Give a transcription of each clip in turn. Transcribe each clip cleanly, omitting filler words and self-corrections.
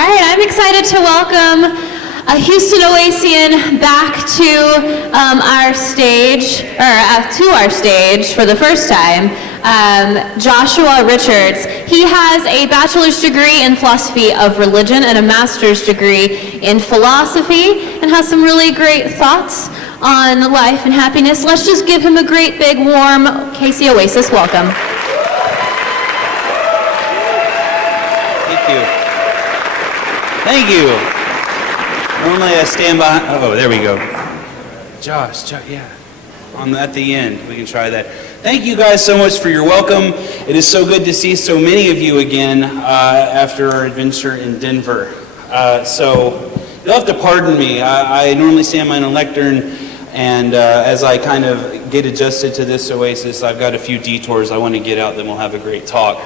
All right, I'm excited to welcome a Houston Oasian back to our stage, for the first time, Joshua Richards. He has a bachelor's degree in philosophy of religion and a master's degree in philosophy, and has some really great thoughts on life and happiness. Let's just give him a great big warm KC Oasis welcome. Thank you. Normally I stand behind, oh, there we go. Josh, yeah. At the end, we can try that. Thank you guys so much for your welcome. It is so good to see so many of you again after our adventure in Denver. So you'll have to pardon me. I normally stand behind a lectern, and as I kind of get adjusted to this Oasis, I've got a few detours I want to get out, then we'll have a great talk.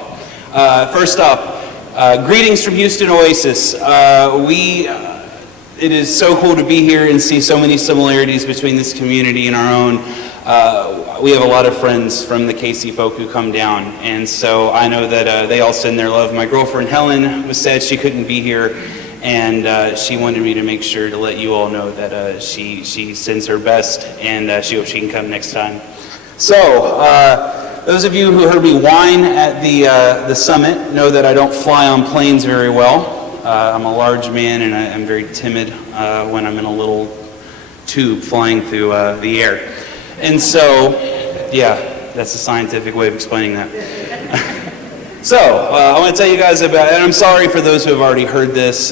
First up, greetings from Houston Oasis. It is so cool to be here and see so many similarities between this community and our own. We have a lot of friends from the KC folk who come down, and so I know that they all send their love. My girlfriend Helen was sad she couldn't be here, and she wanted me to make sure to let you all know that she sends her best, and she hopes she can come next time. So, those of you who heard me whine at the summit know that I don't fly on planes very well. I'm a large man, and I'm very timid when I'm in a little tube flying through the air. And so, yeah, that's a scientific way of explaining that. So, I want to tell you guys about, and I'm sorry for those who have already heard this,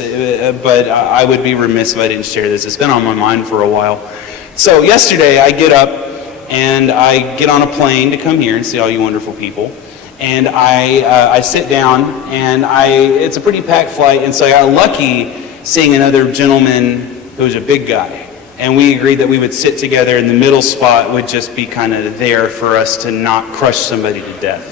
but I would be remiss if I didn't share this. It's been on my mind for a while. So, yesterday I get up and I get on a plane to come here and see all you wonderful people. And I sit down, and it's a pretty packed flight, and so I got lucky seeing another gentleman who's a big guy. And we agreed that we would sit together, and the middle spot would just be kind of there for us to not crush somebody to death.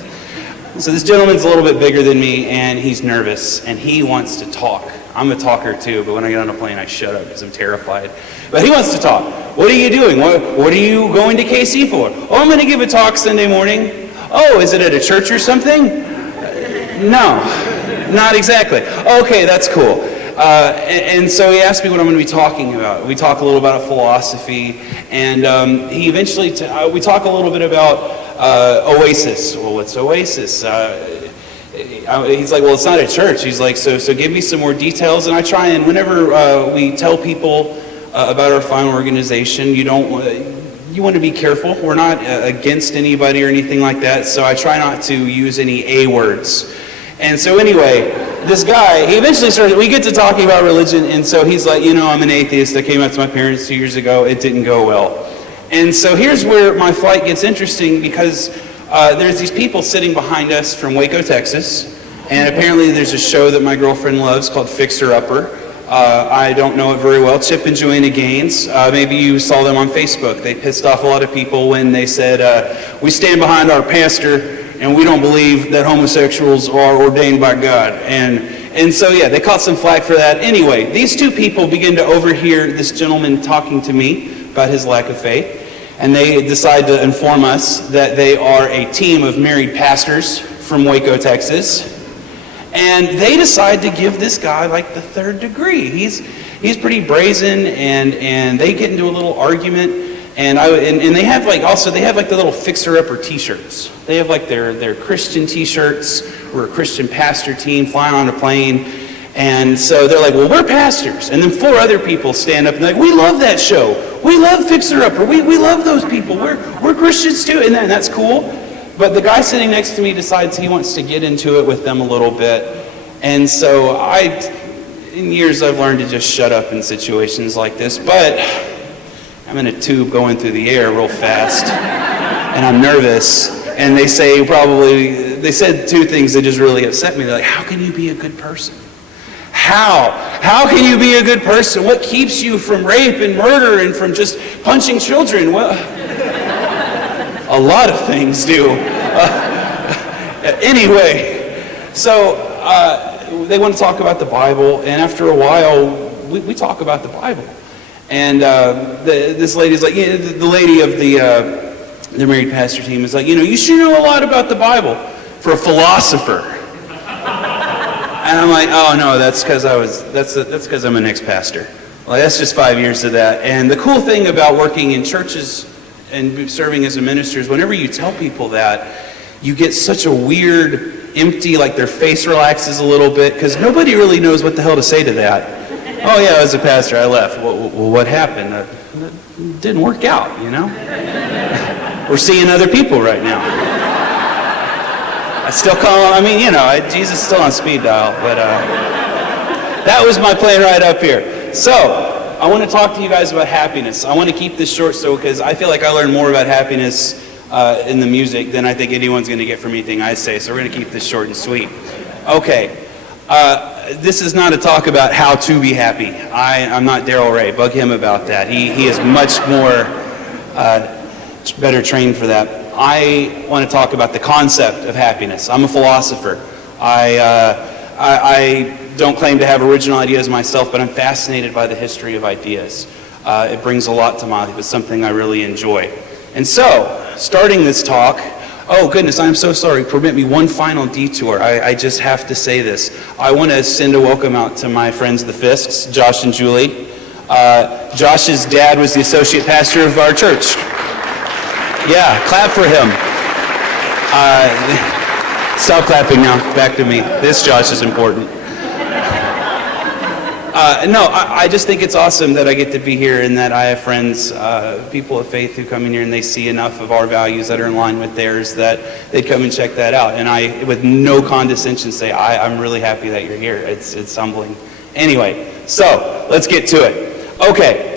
So this gentleman's a little bit bigger than me, and he's nervous, and he wants to talk. I'm a talker too, but when I get on a plane, I shut up because I'm terrified. But he wants to talk. What are you doing? What are you going to KC for? Oh, I'm going to give a talk Sunday morning. Oh, is it at a church or something? No, not exactly. Okay, that's cool. And so he asked me what I'm going to be talking about. We talk a little about philosophy, and he eventually, we talk a little bit about Oasis. Well, what's Oasis? He's like, well, it's not a church. He's like, so give me some more details. And I try, and whenever we tell people about our fine organization, you want to be careful. We're not against anybody or anything like that, so I try not to use any A words. And so anyway, this guy, he eventually started, we get to talking about religion, and so he's like, I'm an atheist. I came out to my parents 2 years ago. It didn't go well. And so here's where my flight gets interesting, because there's these people sitting behind us from Waco, Texas, and apparently there's a show that my girlfriend loves called Fixer Upper. I don't know it very well. Chip and Joanna Gaines, maybe you saw them on Facebook. They pissed off a lot of people when they said, we stand behind our pastor and we don't believe that homosexuals are ordained by God. And so, yeah, they caught some flack for that. Anyway, these two people begin to overhear this gentleman talking to me about his lack of faith, and they decide to inform us that they are a team of married pastors from Waco, Texas. And they decide to give this guy like the third degree. He's pretty brazen, and they get into a little argument. And they have like the little fixer-upper T-shirts. They have like their Christian T-shirts. We're a Christian pastor team flying on a plane, and so they're like, well, we're pastors. And then 4 other people stand up and they're like, we love that show. We love Fixer-Upper. We love those people. We're Christians too, and that's cool. But the guy sitting next to me decides he wants to get into it with them a little bit. And so in years I've learned to just shut up in situations like this, but I'm in a tube going through the air real fast, and I'm nervous, and they said 2 things that just really upset me. They're like, how can you be a good person? How can you be a good person? What keeps you from rape and murder and from just punching children? Well, a lot of things do. Anyway, so they want to talk about the Bible, and after a while, we talk about the Bible. And this lady's like, the lady of the married pastor team is like, you sure know a lot about the Bible for a philosopher. And I'm like, oh no, that's because I'm an ex-pastor. Like, that's just 5 years of that. And the cool thing about working in churches and serving as a minister is whenever you tell people that, you get such a weird, empty, like their face relaxes a little bit, because nobody really knows what the hell to say to that. Oh yeah, I was a pastor, I left. Well, what happened? It didn't work out, you know? We're seeing other people right now. I still call him, Jesus is still on speed dial, but that was my plan right up here. So, I want to talk to you guys about happiness. I want to keep this short because I feel like I learned more about happiness in the music than I think anyone's going to get from anything I say, so we're going to keep this short and sweet. Okay, this is not a talk about how to be happy. I'm not Daryl Ray. Bug him about that. He is much more better trained for that. I want to talk about the concept of happiness. I'm a philosopher. I don't claim to have original ideas myself, but I'm fascinated by the history of ideas. It brings a lot to my life. It's something I really enjoy. And so, starting this talk, oh goodness, I'm so sorry. Permit me one final detour. I just have to say this. I want to send a welcome out to my friends, the Fisks, Josh and Julie. Josh's dad was the associate pastor of our church. Yeah, clap for him. Stop clapping now. Back to me. This Josh is important. I just think it's awesome that I get to be here and that I have friends, people of faith who come in here and they see enough of our values that are in line with theirs that they'd come and check that out. And I, with no condescension, say, I'm really happy that you're here. It's humbling. Anyway, so let's get to it. Okay.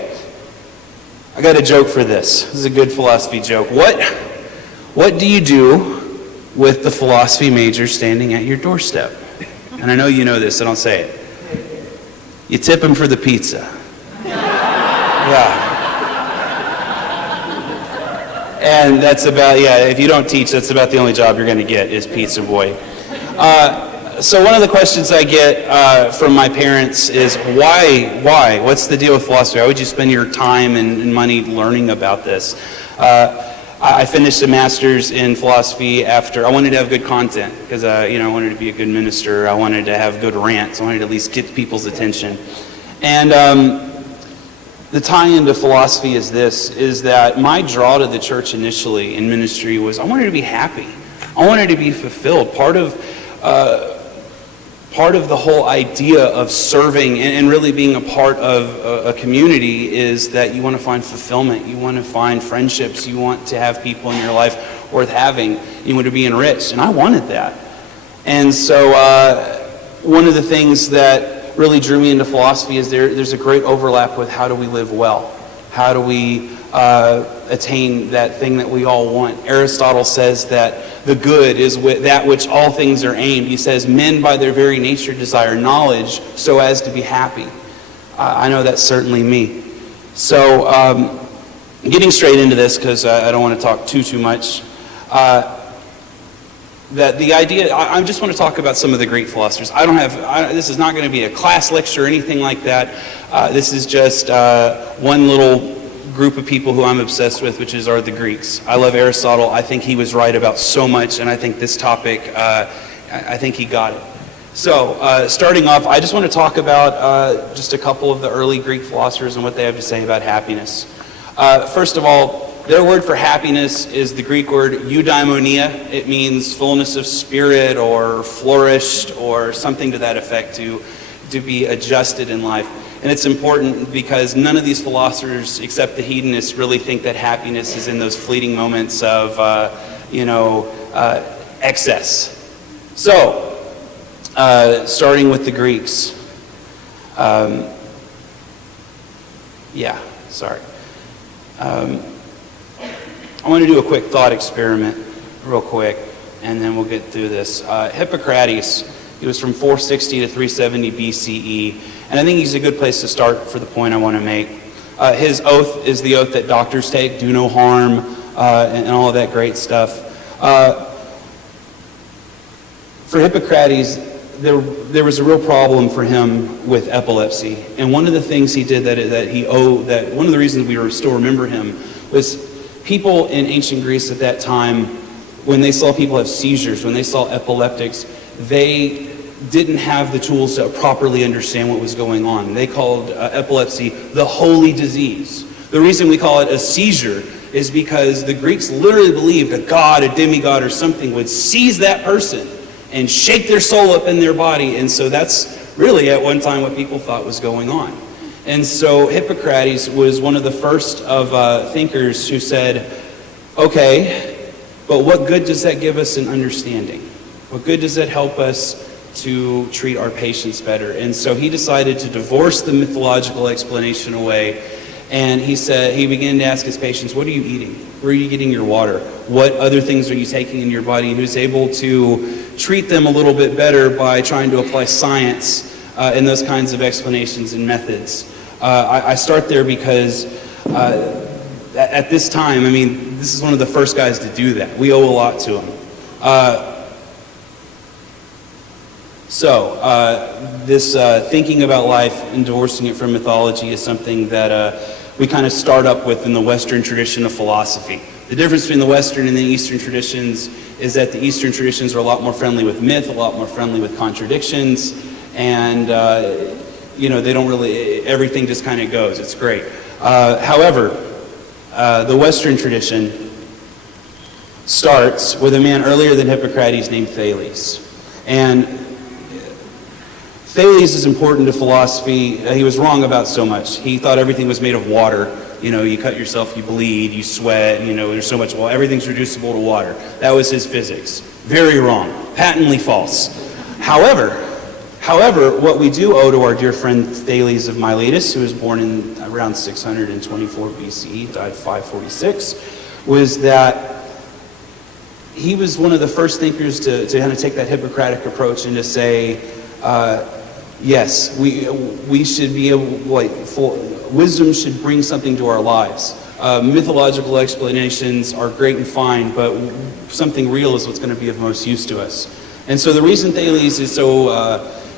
I got a joke for this. This is a good philosophy joke. What do you do with the philosophy major standing at your doorstep? And I know you know this, so don't say it. You tip him for the pizza. Yeah. And that's about, if you don't teach, that's about the only job you're going to get is pizza boy. So one of the questions I get from my parents is, why? What's the deal with philosophy? Why would you spend your time and money learning about this? I finished a master's in philosophy after I wanted to have good content because I wanted to be a good minister. I wanted to have good rants. I wanted to at least get people's attention. And the tie-in to philosophy is that my draw to the church initially in ministry was I wanted to be happy. I wanted to be fulfilled. Part of the whole idea of serving and really being a part of a community is that you want to find fulfillment. You want to find friendships. You want to have people in your life worth having. You want to be enriched. And I wanted that. And so one of the things that really drew me into philosophy is there's a great overlap with how do we live well? How do we attain that thing that we all want? Aristotle says that the good is that which all things are aimed. He says men by their very nature desire knowledge so as to be happy. I know that's certainly me. So getting straight into this because I don't want to talk too much. That the idea, I just want to talk about some of the Greek philosophers. This is not going to be a class lecture or anything like that. This is just one little group of people who I'm obsessed with, which are the Greeks. I love Aristotle. I think he was right about so much, and I think this topic, I think he got it. So, starting off, I just want to talk about just a couple of the early Greek philosophers and what they have to say about happiness. First of all, their word for happiness is the Greek word eudaimonia. It means fullness of spirit or flourished or something to that effect, to be adjusted in life. And it's important because none of these philosophers, except the hedonists, really think that happiness is in those fleeting moments of, excess. So, starting with the Greeks. I want to do a quick thought experiment real quick, and then we'll get through this. Hippocrates, he was from 460 to 370 BCE. And I think he's a good place to start for the point I want to make. His oath is the oath that doctors take, do no harm, and all of that great stuff. For Hippocrates, there was a real problem for him with epilepsy. And one of the things he did that one of the reasons we still remember him was people in ancient Greece at that time, when they saw people have seizures, when they saw epileptics, they didn't have the tools to properly understand what was going on. They called epilepsy the holy disease. The reason we call it a seizure is because the Greeks literally believed a god, a demigod, or something would seize that person and shake their soul up in their body. And so that's really at one time what people thought was going on. And so Hippocrates was one of the first of thinkers who said, okay, but what good does that give us in understanding? What good does that help us to treat our patients better? And so he decided to divorce the mythological explanation away. And he began to ask his patients, what are you eating? Where are you getting your water? What other things are you taking in your body? And he was able to treat them a little bit better by trying to apply science in those kinds of explanations and methods. I start there because at this time, I mean, this is one of the first guys to do that. We owe a lot to him. This thinking about life and divorcing it from mythology is something that we kind of start up with in the Western tradition of philosophy. The difference between the Western and the Eastern traditions is that the Eastern traditions are a lot more friendly with myth, a lot more friendly with contradictions, and they don't really, everything just kind of goes. It's great. However, the Western tradition starts with a man earlier than Hippocrates named Thales. And Thales is important to philosophy. He was wrong about so much. He thought everything was made of water. You cut yourself, you bleed, you sweat, there's so much, well, everything's reducible to water. That was his physics. Very wrong. Patently false. However, what we do owe to our dear friend Thales of Miletus, who was born in around 624 BCE, died 546, was that he was one of the first thinkers to kind of take that Hippocratic approach and to say, yes, we should be able, wisdom should bring something to our lives. Mythological explanations are great and fine, but something real is what's going to be of most use to us. And so the reason Thales is so,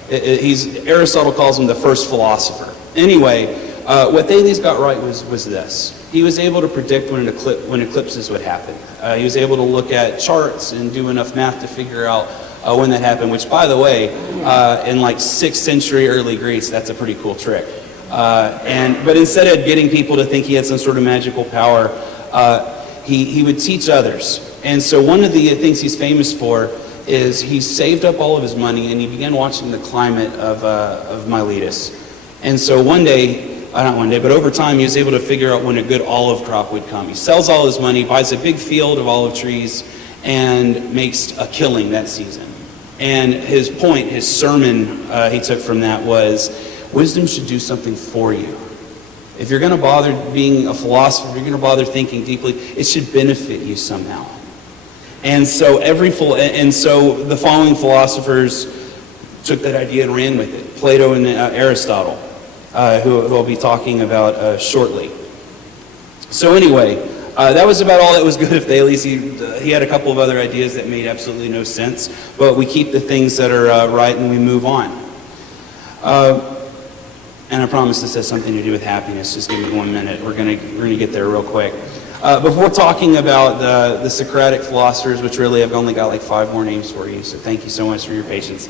Aristotle calls him the first philosopher. Anyway, what Thales got right was this. He was able to predict when eclipses would happen. He was able to look at charts and do enough math to figure out when that happened, which, by the way, in like 6th century early Greece, that's a pretty cool trick. But instead of getting people to think he had some sort of magical power, he would teach others. And so one of the things he's famous for is he saved up all of his money and he began watching the climate of Miletus. And so one day, not one day, but over time, he was able to figure out when a good olive crop would come. He sells all his money, buys a big field of olive trees, and makes a killing that season. And his point, his sermon he took from that was, wisdom should do something for you. If you're going to bother being a philosopher, if you're going to bother thinking deeply, it should benefit you somehow. And so the following philosophers took that idea and ran with it. Plato and Aristotle, who I'll be talking about shortly. So anyway, that was about all that was good of Thales. He had a couple of other ideas that made absolutely no sense, but we keep the things that are right and we move on. And I promise this has something to do with happiness. Just give me 1 minute. We're gonna get there real quick. Before talking about the Socratic philosophers, which really I've only got like 5 more names for you, so thank you so much for your patience,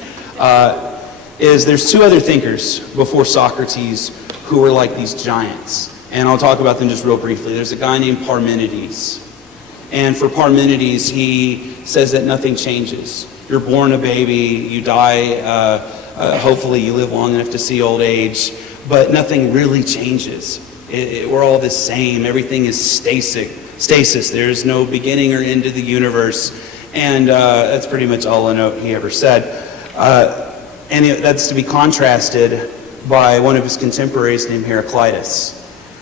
there's 2 other thinkers before Socrates who were like these giants. And I'll talk about them just real briefly. There's a guy named Parmenides. And for Parmenides, he says that nothing changes. You're born a baby, you die, hopefully you live long enough to see old age, but nothing really changes. We're all the same. Everything is stasis. There's no beginning or end to the universe. And that's pretty much all I know he ever said. And that's to be contrasted by one of his contemporaries named Heraclitus.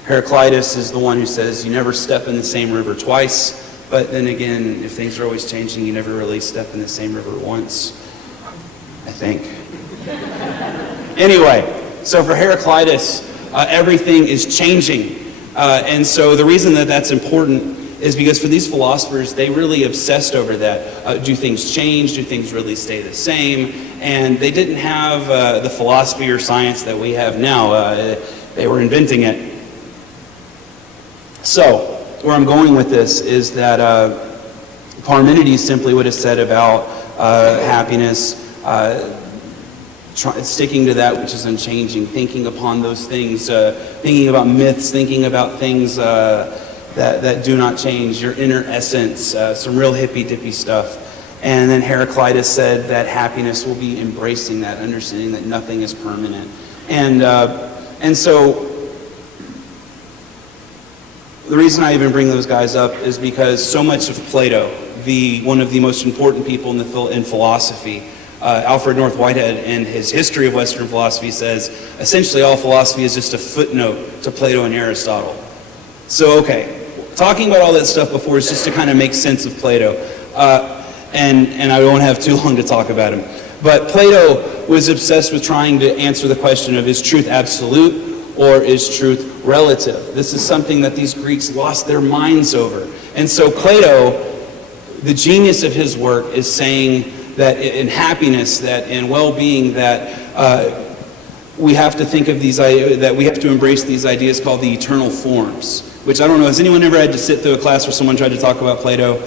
Heraclitus is the one who says you never step in the same river twice, but then again, if things are always changing, you never really step in the same river once, I think. Anyway, so for Heraclitus, everything is changing. And so the reason that that's important is because for these philosophers, they really obsessed over that. Do things change? Do things really stay the same? And they didn't have the philosophy or science that we have now. They were inventing it. So where I'm going with this is that Parmenides simply would have said about happiness, sticking to that which is unchanging, thinking upon those things, thinking about myths, thinking about things that do not change, your inner essence, some real hippy-dippy stuff. And then Heraclitus said that happiness will be embracing that, understanding that nothing is permanent. And so the reason I even bring those guys up is because so much of Plato, one of the most important people in philosophy, Alfred North Whitehead, in his History of Western Philosophy, says essentially all philosophy is just a footnote to Plato and Aristotle. So, okay, talking about all that stuff before is just to kind of make sense of Plato. And I won't have too long to talk about him. But Plato was obsessed with trying to answer the question of, is truth absolute or is truth relative? This is something that these Greeks lost their minds over. And so Plato, the genius of his work, is saying that in happiness, that in well-being, that we have to think of these, that we have to embrace these ideas called the eternal forms, which I don't know, has anyone ever had to sit through a class where someone tried to talk about Plato?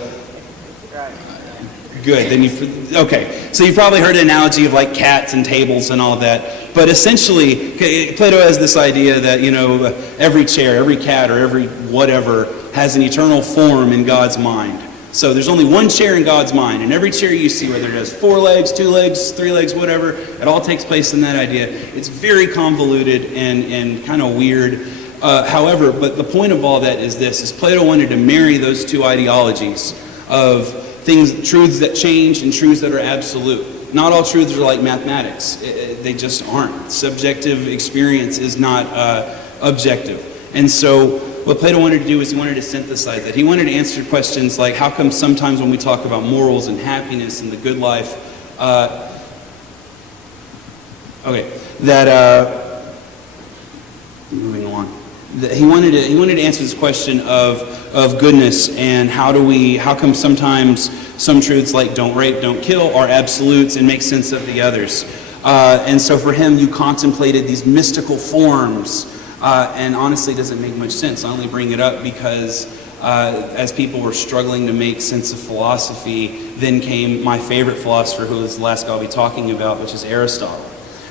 Good, then okay. So you've probably heard the analogy of like cats and tables and all of that. But essentially, Plato has this idea that, every chair, every cat, or every whatever has an eternal form in God's mind. So there's only one chair in God's mind, and every chair you see, whether it has 4 legs, 2 legs, 3 legs, whatever, it all takes place in that idea. It's very convoluted and kind of weird. However, but the point of all that is this, is Plato wanted to marry those two ideologies of truths that change and truths that are absolute. Not all truths are like mathematics. They just aren't. Subjective experience is not objective. And so what Plato wanted to do is he wanted to synthesize it. He wanted to answer questions like, how come sometimes when we talk about morals and happiness and the good life, moving along. He wanted to answer this question of goodness and how come sometimes some truths like don't rape, don't kill are absolutes and make sense of the others. And so for him, you contemplated these mystical forms, and honestly, it doesn't make much sense. I only bring it up because as people were struggling to make sense of philosophy, then came my favorite philosopher, who is the last guy I'll be talking about, which is Aristotle.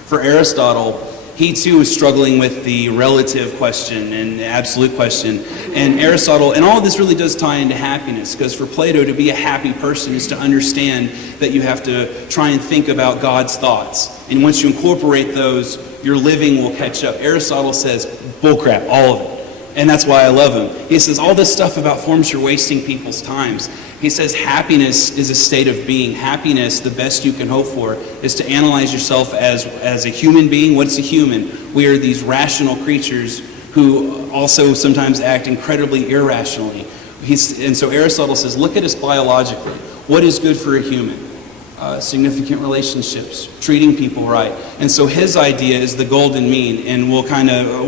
For Aristotle, he too was struggling with the relative question and the absolute question. And Aristotle, and all of this really does tie into happiness, because for Plato, to be a happy person is to understand that you have to try and think about God's thoughts. And once you incorporate those, your living will catch up. Aristotle says, bullcrap, all of it. And that's why I love him. He says, all this stuff about forms, you're wasting people's times. He says happiness is a state of being. Happiness, the best you can hope for, is to analyze yourself as a human being. What's a human? We are these rational creatures who also sometimes act incredibly irrationally. And so Aristotle says, look at us biologically. What is good for a human? Significant relationships, treating people right. And so his idea is the golden mean, and we'll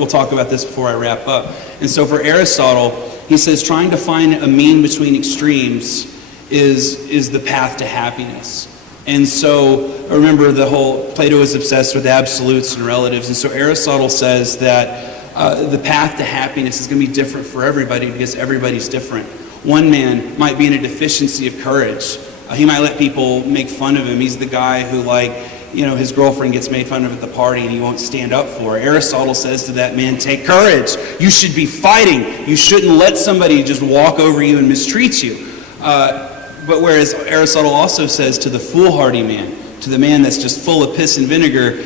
talk about this before I wrap up. And so for Aristotle, he says trying to find a mean between extremes is the path to happiness. And so remember, Plato is obsessed with absolutes and relatives, and so Aristotle says that the path to happiness is going to be different for everybody because everybody's different. One man might be in a deficiency of courage. He might let people make fun of him. He's the guy who, his girlfriend gets made fun of at the party and he won't stand up for her. Aristotle says to that man, take courage. You should be fighting. You shouldn't let somebody just walk over you and mistreat you. But whereas Aristotle also says to the foolhardy man, to the man that's just full of piss and vinegar,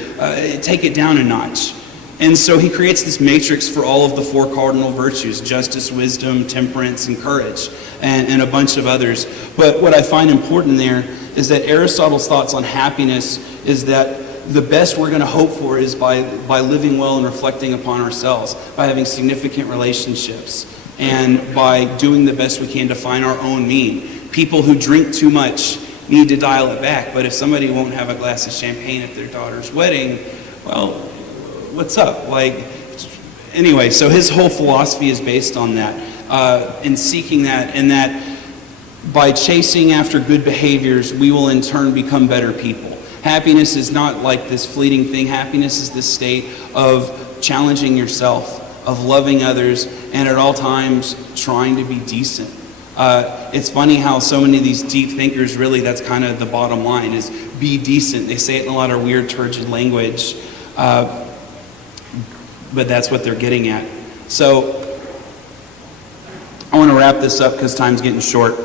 take it down a notch. And so he creates this matrix for all of the 4 cardinal virtues: justice, wisdom, temperance, and courage, and a bunch of others. But what I find important there is that Aristotle's thoughts on happiness is that the best we're going to hope for is by living well and reflecting upon ourselves, by having significant relationships, and by doing the best we can to find our own mean. People who drink too much need to dial it back, but if somebody won't have a glass of champagne at their daughter's wedding, well, what's up? Anyway, so his whole philosophy is based on that, and seeking that, and that by chasing after good behaviors, we will in turn become better people. Happiness is not like this fleeting thing. Happiness is this state of challenging yourself, of loving others, and at all times trying to be decent. It's funny how so many of these deep thinkers, really, that's kind of the bottom line, is be decent. They say it in a lot of weird, turgid language, but that's what they're getting at. So I want to wrap this up because time's getting short.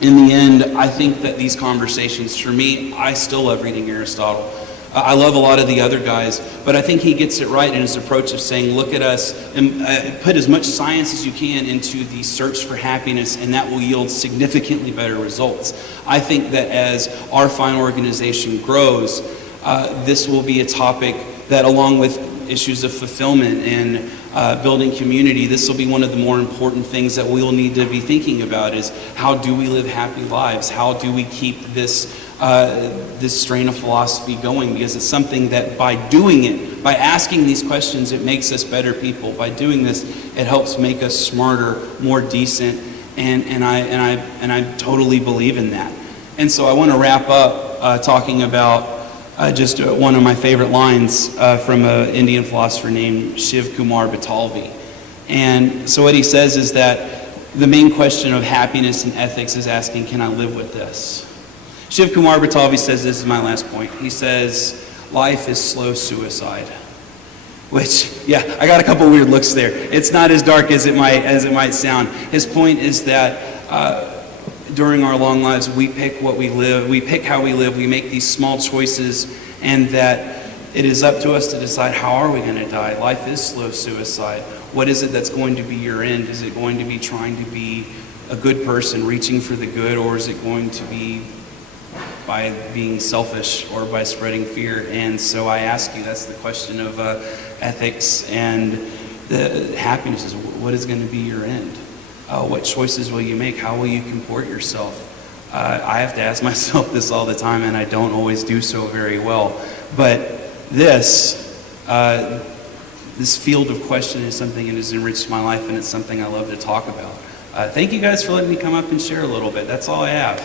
In the end, I think that these conversations, for me, I still love reading Aristotle. I love a lot of the other guys, but I think he gets it right in his approach of saying, look at us and put as much science as you can into the search for happiness, and that will yield significantly better results. I think that as our fine organization grows, this will be a topic that, along with issues of fulfillment and building community, this will be one of the more important things that we'll need to be thinking about is how do we live happy lives? How do we keep this strain of philosophy going? Because it's something that by doing it, by asking these questions, it makes us better people. By doing this, it helps make us smarter, more decent, and I totally believe in that. And so I want to wrap up talking about just one of my favorite lines from an Indian philosopher named Shiv Kumar Batalvi. And so what he says is that the main question of happiness and ethics is asking, can I live with this? Shiv Kumar Batalvi says, this is my last point, he says, life is slow suicide. Which, yeah, I got a couple weird looks there. It's not as dark as it might sound. His point is that during our long lives, we pick what we live, we pick how we live, we make these small choices, and that it is up to us to decide how are we going to die. Life is slow suicide. What is it that's going to be your end? Is it going to be trying to be a good person, reaching for the good, or is it going to be by being selfish or by spreading fear? And so I ask you, that's the question of ethics and the happiness is what is going to be your end? What choices will you make? How will you comport yourself? I have to ask myself this all the time, and I don't always do so very well. But this field of question is something that has enriched my life, and it's something I love to talk about. Thank you guys for letting me come up and share a little bit. That's all I have.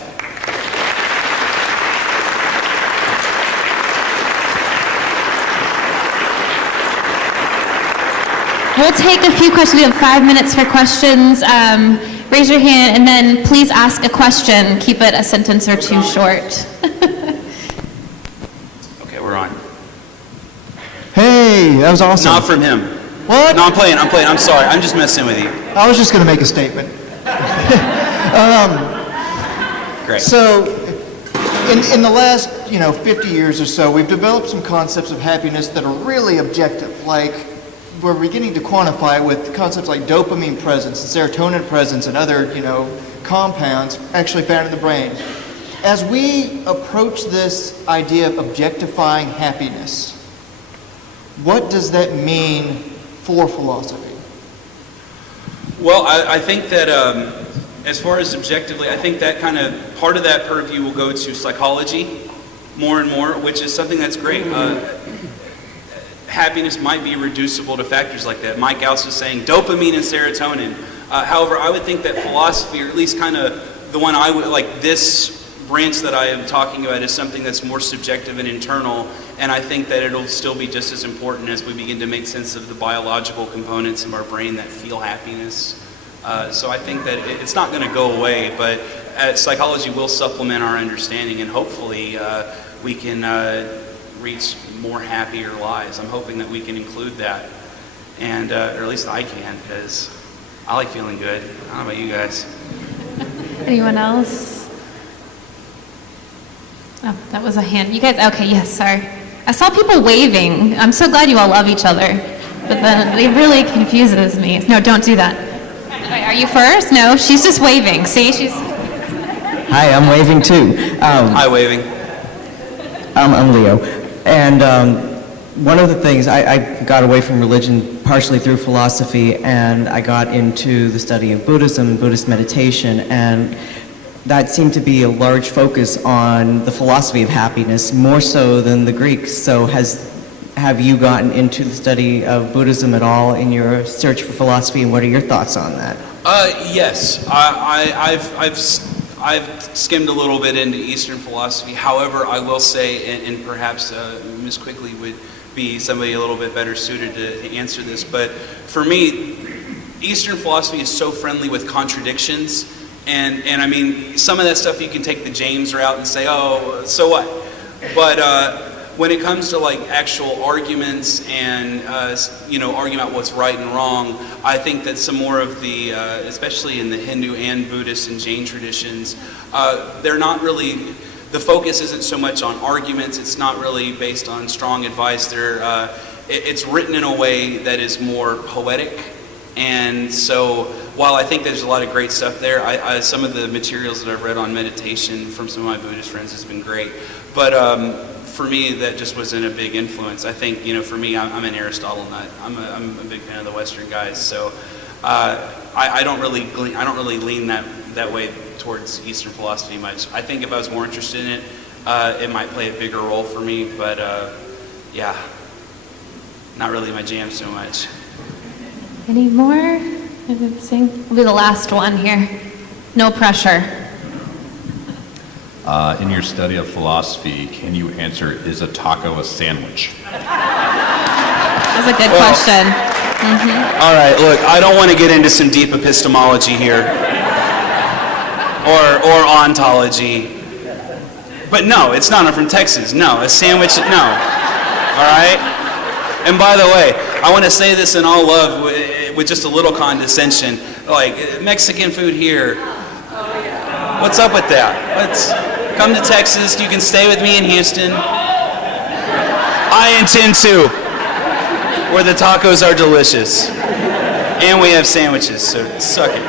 We'll take a few questions. We have 5 minutes for questions. Raise your hand and then please ask a question. Keep it a sentence or two short. Okay, we're on. Hey, that was awesome. Not from him. What? No, I'm playing. I'm sorry. I'm just messing with you. I was just going to make a statement. Great. So, in the last 50 years or so, we've developed some concepts of happiness that are really objective. Like, we're beginning to quantify it with concepts like dopamine presence, and serotonin presence, and other compounds actually found in the brain. As we approach this idea of objectifying happiness, what does that mean for philosophy? Well, I think that as far as objectively, I think that kind of part of that purview will go to psychology more and more, which is something that's great. Happiness might be reducible to factors like that. Mike Gauss was saying dopamine and serotonin. However, I would think that philosophy, or at least kind of the one I would like, this branch that I am talking about is something that's more subjective and internal, and I think that it'll still be just as important as we begin to make sense of the biological components of our brain that feel happiness. So I think that it's not going to go away, but psychology will supplement our understanding, and hopefully we can reach more happier lives. I'm hoping that we can include that, and or at least I can, because I like feeling good. I don't know about you guys. Anyone else? Oh, that was a hand. You guys, okay, yes, sorry. I saw people waving. I'm so glad you all love each other, but then it really confuses me. No, don't do that. Wait, are you first? No, she's just waving. See, she's... Hi, I'm waving too. Hi, waving. I'm Leo. And one of the things, I got away from religion partially through philosophy, and I got into the study of Buddhism and Buddhist meditation, and that seemed to be a large focus on the philosophy of happiness, more so than the Greeks. So have you gotten into the study of Buddhism at all in your search for philosophy, and what are your thoughts on that? Yes, I've skimmed a little bit into Eastern philosophy. However, I will say, and perhaps Ms. Quigley would be somebody a little bit better suited to answer this, but for me, Eastern philosophy is so friendly with contradictions, and I mean, some of that stuff you can take the James route and say, oh, so what? But when it comes to like actual arguments and arguing about what's right and wrong, I think that some more of the, especially in the Hindu and Buddhist and Jain traditions, they're not really. The focus isn't so much on arguments. It's not really based on strong advice. It's written in a way that is more poetic. And so while I think there's a lot of great stuff there, some of the materials that I've read on meditation from some of my Buddhist friends has been great. But for me, that just wasn't a big influence. I think, for me, I'm an Aristotle nut. I'm a big fan of the Western guys. So I don't really lean that way towards Eastern philosophy much. I think if I was more interested in it, it might play a bigger role for me. But yeah, not really my jam so much. Any more? We'll be the last one here. No pressure. In your study of philosophy, can you answer, is a taco a sandwich? That's a good question. All right, look, I don't want to get into some deep epistemology here, or ontology. But no, it's not. I'm from Texas. No, a sandwich, no. All right? And by the way, I want to say this in all love with just a little condescension. Like, Mexican food here. What's up with that? Let's come to Texas. You can stay with me in Houston. I intend to. Where the tacos are delicious. And we have sandwiches, so suck it.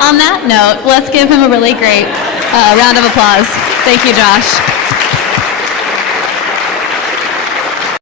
On that note, let's give him a really great round of applause. Thank you, Josh.